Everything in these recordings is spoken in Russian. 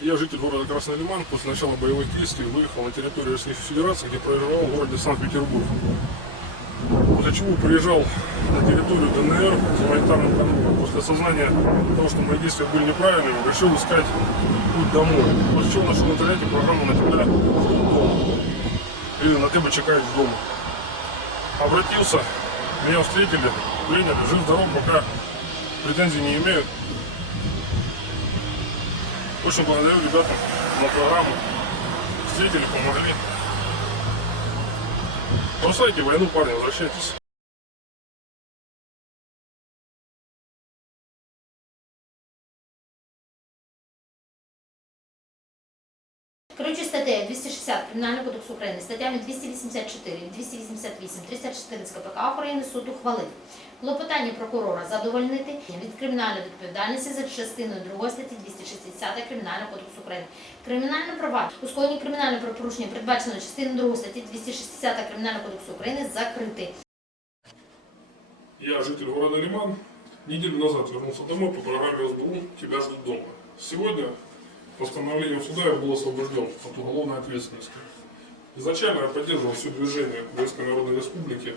Я житель города Красный Лиман. После начала боевых действий выехал на территорию Российской Федерации, где проживал в городе Санкт-Петербург. После чего приезжал на территорию ДНР с гуманитарным конвоем. После осознания того, что мои действия были неправильными, решил искать путь домой. После чего нашел в интернете программу на тебя дома. Или на тебе чекаешь дома. Обратился, меня встретили, приняли, жив здоров, пока претензий не имею. Очень благодарю ребятам на программу. Встретили, помогли. Бросайте войну, парни, возвращайтесь. Керуючи статтею 260 Кримінального кодексу України, статтями 284, 288, 314 КПК України суд ухвалив клопотання прокурора задовольнити від кримінальної відповідальності за частиною 2 статті 260 Кримінального кодексу України. Кримінальне провадження у скоєнні кримінального правопорушення передбачено частиною 2 статті 260 Кримінального кодексу України закрити. Я житель города Лиман. Неделю назад вернулся домой по программе СБУ «Тебя ждут дома». Сегодня постановлением суда я был освобожден от уголовной ответственности. Изначально я поддерживал все движение Войска Народной Республики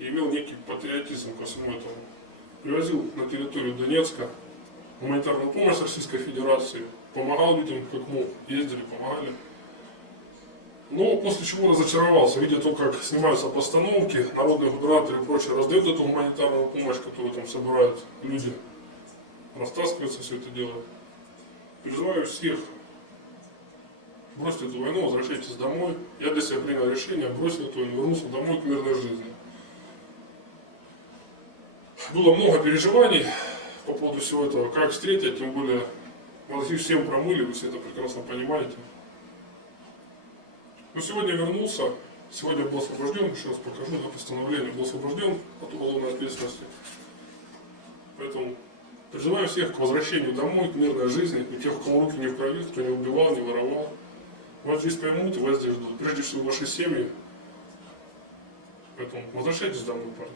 и имел некий патриотизм ко всему этому. Привозил на территорию Донецка гуманитарную помощь Российской Федерации, помогал людям как мог, ездили, помогали. Но после чего разочаровался, видя то, как снимаются постановки, народные губернаторы и прочее раздают эту гуманитарную помощь, которую там собирают люди, растаскивается все это дело. Призываю всех бросить эту войну, возвращайтесь домой. Я для себя принял решение, бросил эту войну, вернулся домой к мирной жизни. Было много переживаний по поводу всего этого, как встретить, тем более мозги всем промыли, вы все это прекрасно понимаете. Но сегодня вернулся, сегодня был освобожден, еще раз покажу, на постановление был освобожден от уголовной ответственности. Поэтому призываю всех к возвращению домой, к мирной жизни, и тех, у кого руки не в крови, кто не убивал, не воровал. Вас здесь поймут и вас здесь ждут. Прежде всего ваши семьи. Поэтому возвращайтесь домой, парни.